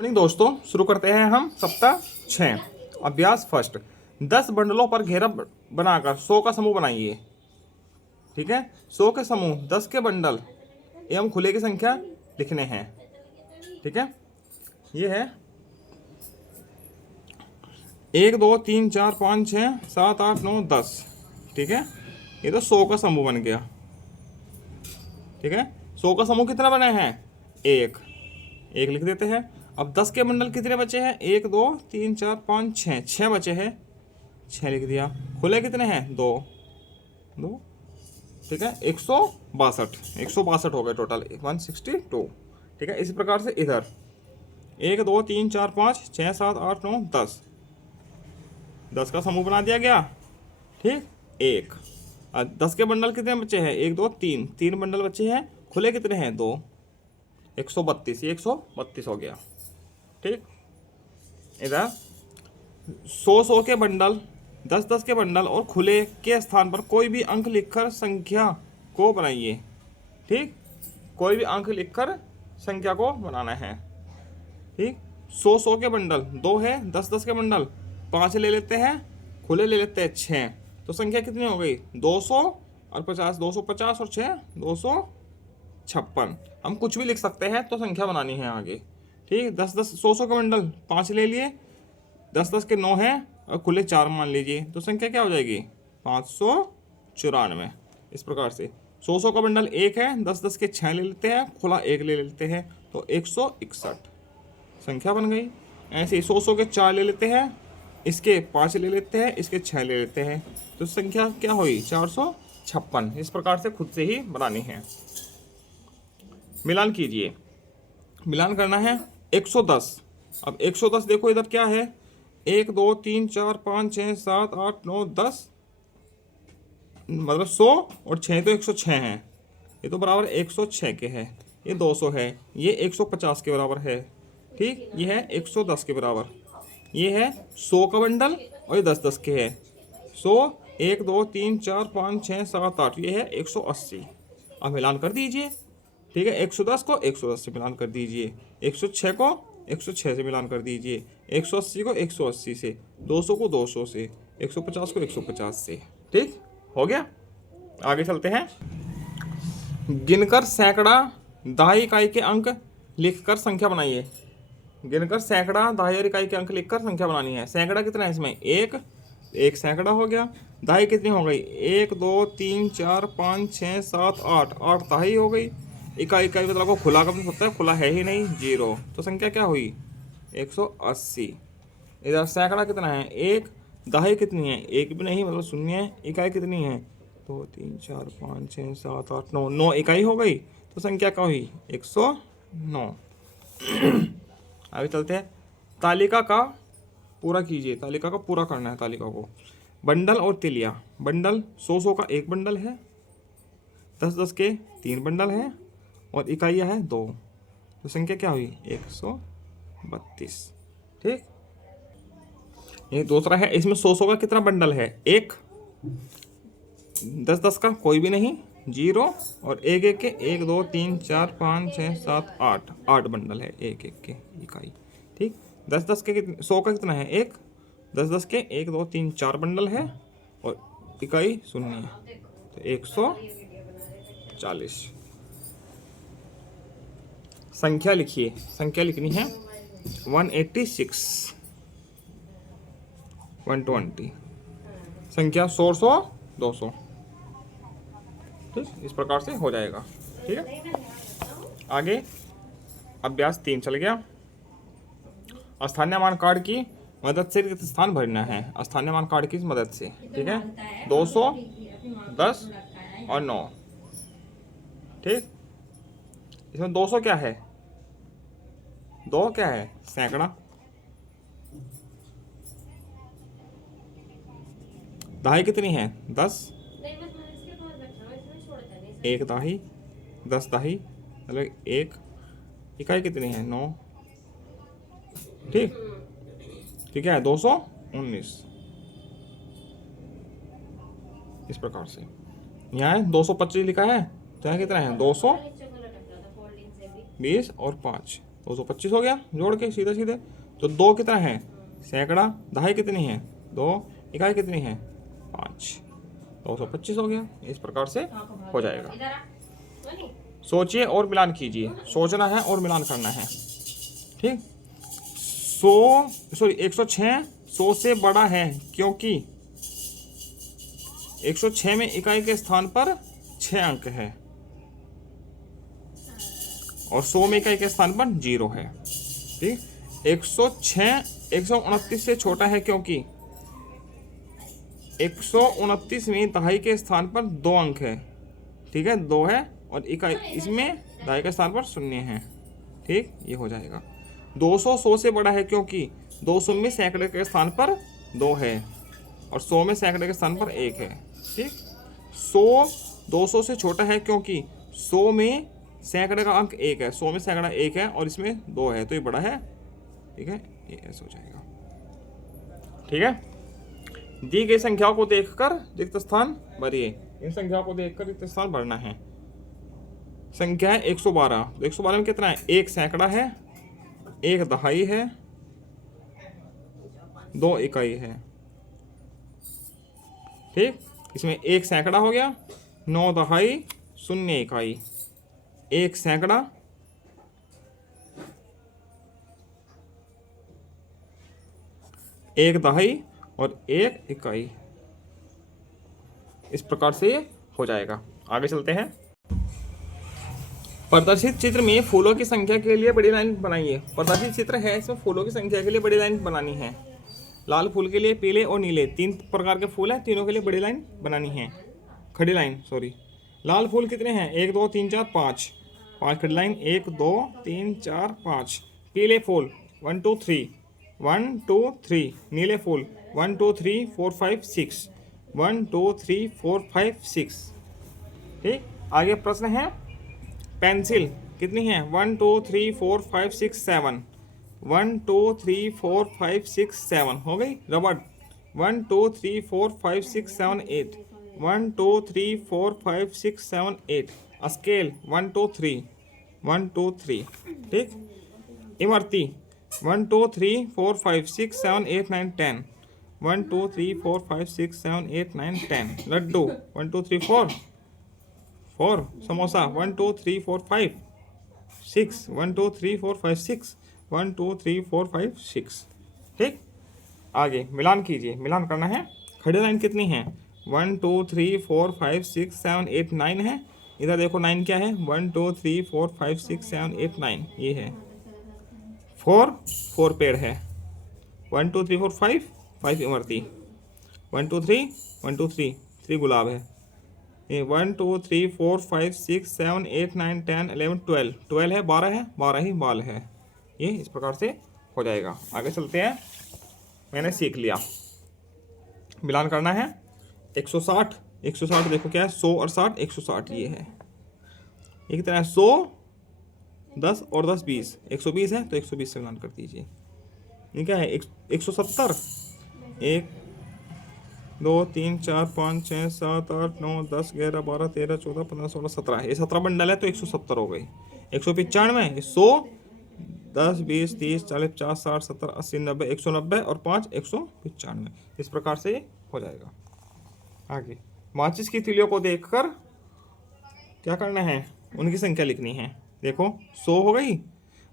Morning दोस्तों, शुरू करते हैं हम सप्ताह 6 अभ्यास फर्स्ट। 10 बंडलों पर घेरा बनाकर 100 का समूह बनाइए। ठीक है, 100 के समूह, 10 के बंडल एवं खुले की संख्या लिखने हैं। ठीक है, ये है 1 2 3 4 5 6 7 8 9 10। ठीक है, ये तो 100 का समूह बन गया। ठीक है, 100 का समूह कितना बना है? एक लिख देते हैं। अब 10 के बंडल कितने बचे हैं? 1 2 3 4 5 6, 6 बचे हैं, 6 लिख दिया। खुले कितने हैं? 2। ठीक है, 162 हो गए टोटल, 162। ठीक है, इसी प्रकार से इधर 1 2 3 4 5 6 7 8 9 10, 10 का समूह बना दिया गया। ठीक, 1। 10 के बंडल कितने बचे हैं? 1 2 3, 3 बंडल बचे हैं। खुले कितने हैं? 2, 132। ये 132 हो गया। ठीक, इधर 100 के बंडल, 10 के बंडल और खुले के स्थान पर कोई भी अंक लिखकर संख्या को बनाइए। ठीक, कोई भी अंक लिखकर संख्या को बनाना है। ठीक, 100 के बंडल 2 है, 10 के बंडल 5 ले लेते हैं, खुले ले लेते हैं 6, तो संख्या कितनी हो गई? 200 और 50, 250 और 6 256। हम कुछ भी लिख सकते हैं, तो संख्या बनानी है आगे। ठीक, 100 के बंडल 5 ले लिए, 10 के 9 हैं और खुले 4 मान लीजिए, तो संख्या क्या हो जाएगी? 594। इस प्रकार से 100 का बंडल 1 है, 10 के 6 ले लेते हैं, खुला 1 ले लेते हैं, तो 161 संख्या बन गई। ऐसे ही 100 के 4 ले लेते हैं, इसके 5 ले लेते हैं, इसके 6 ले लेते हैं, तो संख्या क्या हुई? 456। इस प्रकार से खुद से ही बनानी है। मिलान कीजिए। मिलान करना है 110। अब 110 देखो इधर क्या है? 1 2 3 4 5 6 7 8 9 10, मतलब 100 और 6 तो 106 हैं, ये तो बराबर 106 के है। ये 200 है, ये 150 के बराबर है। ठीक, ये है 110 के बराबर। ये है 100 का बंडल और ये 10 के है। 100, 1 2 3 4 5 6 7 8, ये है 180। अब मिलान कर दीजिए। ठीक है, 110 को 110 से मिलान कर दीजिए, 106 को 106 से मिलान कर दीजिए, 180 को 180 से, 200 को 200 से, 150 को 150 से। ठीक हो गया। आगे चलते हैं। गिनकर सैकड़ा दहाई इकाई के अंक लिखकर संख्या बनाइए। गिनकर सैकड़ा दहाई और इकाई के अंक लिखकर संख्या बनानी है। सैकड़ा कितना है इसमें? एक सैकड़ा हो गया। दहाई कितनी हो गई? 1 2 3 4 5 6 7 8, 8 दहाई हो गई। इकाई मतलब को खुला कब होता है? खुला है ही नहीं, 0, तो संख्या क्या हुई? 180। इधर सैकड़ा कितना है? 1। दहाई कितनी है? 1 भी नहीं, मतलब 0 है। इकाई कितनी है? 2 3 4 5 6 7 8 9, 9 इकाई हो गई, तो संख्या क्या हुई? 109। आगे चलते हैं। तालिका का पूरा कीजिए। तालिका का पूरा करना है तालिका को। बंडल और तिलिया। बंडल 100 का 1 बंडल है, 10 के 3 बंडल है और इकाइयाँ है 2, तो संख्या क्या हुई? 132। ठीक, ये दूसरा है। इसमें 100 का कितना बंडल है? 1। 10 का कोई भी नहीं, 0, और 1 के 1 2 3 4 5 6 7 8, 8 बंडल है 1 के इकाई। ठीक, 10 के 100 का कितना है? 1। 10 के 1 2 3 4 बंडल है और इकाई 0 है, तो 140। संख्या लिखिए। संख्या लिखनी है 186, 120। संख्या 100 200। ठीक, इस प्रकार से हो जाएगा। ठीक है, आगे अभ्यास 3 चल गया। स्थानीय मान कार्ड की मदद से रिक्त स्थान भरना है। स्थानीय मान कार्ड की मदद से। ठीक है, 200, 10 और 9। ठीक, इसमें 200 क्या है? 2 क्या है? सैकड़ा। दहाई कितनी है? 10। 1 दहाई, 10 दहाई, मतलब 1 इकाई कितनी है? 9। ठीक, ठीक है, 219। इस प्रकार से यहाँ है 225 लिखा है, तो यहाँ कितना है? 220 और 5, 225 हो गया जोड़ के सीधे सीधे। तो 2 कितना है, सैकड़ा, दहाई कितनी है 2, इकाई कितनी है 5, 225 हो गया। इस प्रकार से हो जाएगा। सोचिए और मिलान कीजिए, सोचना है और मिलान करना है। ठीक, 106 100 से बड़ा है क्योंकि 106 में इकाई के स्थान पर 6 अंक है और 100 में इकाई के स्थान पर 0 है। ठीक, 106 129 से छोटा है क्योंकि 129 में दहाई के स्थान पर 2 अंक है। ठीक है, 2 है और इकाई इसमें दहाई के स्थान पर 0 है। ठीक, ये हो जाएगा। 200 100 से बड़ा है क्योंकि 200 में सैकड़े के स्थान पर 2 है और 100 में सैकड़े के स्थान पर 1 है। ठीक, 100 200 से छोटा है क्योंकि 100 में सैकड़े का अंक 1 है, 100 में सैकड़ा 1 है और इसमें 2 है, तो ये बड़ा है। ठीक है, ये ऐसा हो जाएगा। ठीक है, दी गई संख्याओं को देखकर रिक्त स्थान भरिए। इन संख्याओं को देखकर रिक्त स्थान भरना है। संख्या है 112, तो 112 में कितना है, 1 सैकड़ा है, 1 दहाई है, 2 इकाई है। ठीक, इसमें 1 सैकड़ा हो गया, 9 दहाई 0 इकाई, 1 सैकड़ा, 1 दहाई और 1 इकाई। इस प्रकार से ये हो जाएगा। आगे चलते हैं। प्रदर्शित चित्र में फूलों की संख्या के लिए बड़ी लाइन बनाइए। प्रदर्शित चित्र है, इसमें फूलों की संख्या के लिए बड़ी लाइन बनानी है। लाल फूल के लिए पीले और नीले 3 प्रकार के फूल हैं, तीनों के लिए बड़ी लाइन बनानी है, खड़ी लाइन सॉरी। लाल फूल कितने हैं, 1 2 3 4 5, 5 खड़ी लाइन, 1 2 3 4 5। पीले फूल 1 2 3, 1 2 3। नीले फूल 1 2 3 4 5 6, 1 2 3 4 5 6। ठीक, आगे प्रश्न है पेंसिल कितनी है, 1 2 3 4 5 6 7, 1 2 3 4 5 6 7 हो गई। रबड़ 1 2 3 4 5 6 7 8, 1 2 3 4 5 6 7 8। स्केल 1 2 3, 1 2 3। ठीक, इमरती 1 2 3 4 5 6 7 8 9 10, 1 2 3 4 5 6 7 8 9 10। लड्डू 1 2 3 4 4। समोसा 1 2 3 4 5 6, 1 2 3 4 5 6, 1 2 3 4 5 6। ठीक, आगे मिलान कीजिए, मिलान करना है। खड़ी लाइन कितनी है, 1 2 3 4 5 6 7 8 9 है। इधर देखो 9 क्या है, 1 2 3 4 5 6 7 8 9 ये है। 4 पेड़ है, 1 2 3 4 5 इमरती, 1 2 3 1 2 3 3 गुलाब है। ये 1 2 3 4 5 6 7 8 9 10 11 12, 12 है, 12 है, 12 ही बाल है। ये इस प्रकार से हो जाएगा। आगे चलते हैं। मैंने सीख लिया, मिलान करना है। 160 160 देखो क्या है, 100 और 60, 160 ये है। ये कितना है, 100 10 और 10 20, 120 है, तो 120 से मिलान कर दीजिए। ये क्या है, 170, 1 2 3 4 5 6 7 8 9 10 11 12 13 14 15 16 17, ये 17 बंडल है, तो 170 हो गई। 195 100 10 20 30 40 50 60 70 80 90 190 और 5 195। इस प्रकार से हो जाएगा। आगे माचिस की तीलियों को देखकर क्या करना है, उनकी संख्या लिखनी है। देखो 100 हो गई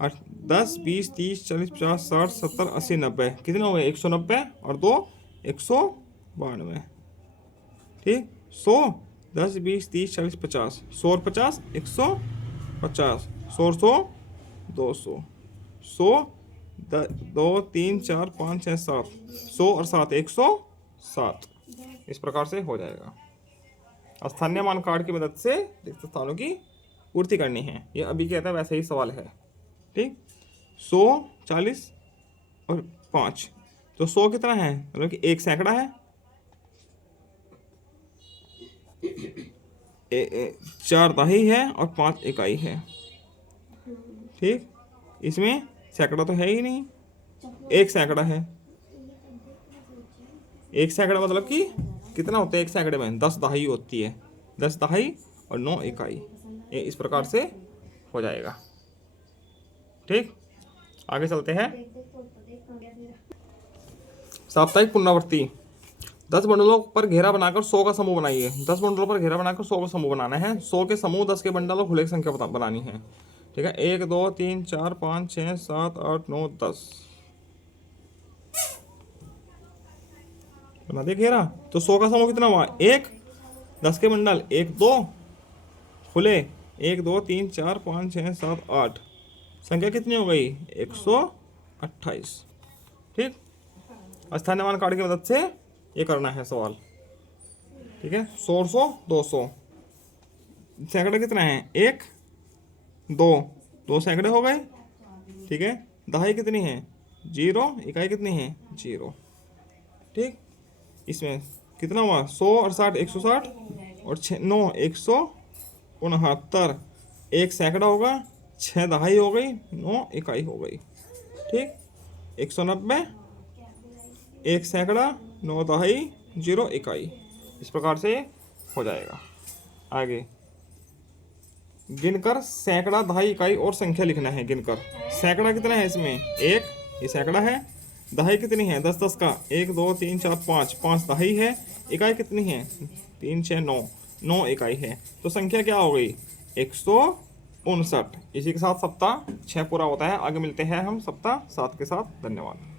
और 10 20 30 40 50 60 70 80 90 कितने हो गए, 190 और 2 192। ठीक, 100 10 20 30 40 50, 100 और 50 150, 100 100 200, 100 2 3 4 5 6 7, 100 और 7 107। इस प्रकार से हो जाएगा। स्थानीय मान कार्ड की मदद से रिक्त स्थानों की पूर्ति करनी है। ये अभी कहता है वैसे ही सवाल है। ठीक, 100 40 और 5, तो 100 कितना है, मतलब कि 1 सैकड़ा है, 4 दहाई है और 5 इकाई है। ठीक, इसमें सैकड़ा तो है ही नहीं, 1 सैकड़ा है। 1 सैकड़ा मतलब कि कितना होता है, 1 सैकड़े में 10 दहाई होती है, 10 दहाई और 9 इकाई। ये इस प्रकार से हो जाएगा। ठीक। आगे चलते हैं। साप्ताहिक पुनरावृत्ति। 10 बंडलों पर घेरा बनाकर 100 का समूह बनाइए। 10 बंडलों पर घेरा बनाकर 100 का समूह बनाना है। 100 के समूह 10 के बंडल और खुले की संख्या बनानी है। ठीक है, 1 2 3 4 5 6 7 8 9 10 बना दिया घेरा। तो 100 का समूह कितना हुआ? 1, 10 के बंडल 1 2 खुले 1 2 3 4 5 6 7 8, संख्या कितनी हो गई? 128। ठीक, स्थानीय मान कार्ड की मदद से ये करना है सवाल। ठीक है, 100 100 200, सैकड़े कितना है? 1 2, 2 सैकड़े हो गए। ठीक है, दहाई कितनी है? 0, इकाई कितनी है? 0। ठीक, इसमें कितना हुआ? 100 और 60 160 और 6 9 169। 1 सैकड़ा होगा, 6 दहाई हो गई, 9 इकाई हो गई। ठीक, 190, 1 सैकड़ा, 9 दहाई, 0 इकाई। इस प्रकार से हो जाएगा। आगे गिनकर सैकड़ा, दहाई, इकाई और संख्या लिखना है। गिनकर सैकड़ा कितना है इसमें? 1, ये सैकड़ा है। दहाई कितनी है? 10 10 का 1 2 3 4 5, 5 दहाई है। इकाई कितनी है? 3 6 9, 9 इकाई है। तो संख्या क्या हो गई? 159। इसी के साथ सप्ताह 6 पूरा होता है। आगे मिलते हैं हम सप्ताह 7 के साथ। धन्यवाद।